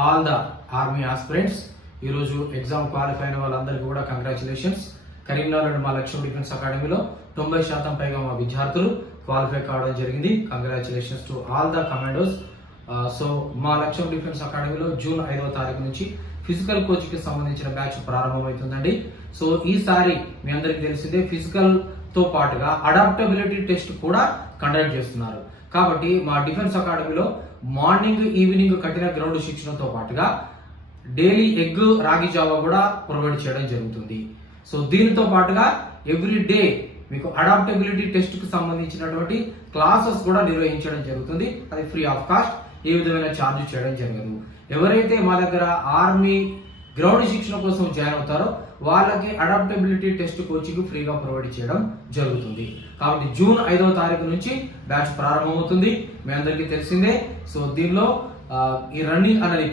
All the army aspirants. ఈరోజు exam qualify అయిన వాళ్ళందరికీ కూడా కంగ్రాచులేషన్స్. కరీంనగర్ మా లక్ష్యం డిఫెన్స్ అకాడమీలో 90% పైగా మా విద్యార్థులు క్వాలిఫై కావడం జరిగింది. Congratulations to all the commandos. So మా లక్ష్యం డిఫెన్స్ అకాడమీలో జూన్ 5వ తారీఖు నుంచి ఫిజికల్ కోచింగ్ కి సంబంధించిన బ్యాచ్ ప్రారంభమవుతుందండి. సో ఈసారి మీ అందరికి తెలిసిందే ఫిజికల్ తో పాటుగా అడాప్టబిలిటీ టెస్ట్ కూడా కండక్ట్ చేస్తున్నారు. కాబట్టి మా డిఫెన్స్ అకాడమీలో మార్నింగ్ ఈవినింగ్ కఠిన గ్రౌండ్ శిక్షణతో పాటుగా డైలీ ఎగ్ రాగి జావా కూడా ప్రొవైడ్ చేయడం జరుగుతుంది. సో దీనితో పాటుగా ఎవ్రీ డే మీకు అడాప్టబిలిటీ టెస్ట్ కు సంబంధించినటువంటి క్లాసెస్ కూడా నిర్వహించడం జరుగుతుంది. అది ఫ్రీ ఆఫ్ కాస్ట్, ఏ విధమైన ఛార్జ్ చేయడం జరగదు. ఎవరైతే మా దగ్గర ఆర్మీ గ్రౌండ్ శిక్షణ కోసం జాయిన్ అవుతారో వాళ్ళకి అడాప్టబిలిటీ టెస్ట్ కోచింగ్ ఫ్రీగా ప్రొవైడ్ చేయడం జరుగుతుంది. కాబట్టి జూన్ 5వ తారీఖు నుంచి బ్యాచ్ ప్రారంభమవుతుంది. మీ అందరికీ తెలిసిందే. సో దీనిలో ఈ రన్నింగ్ అనేది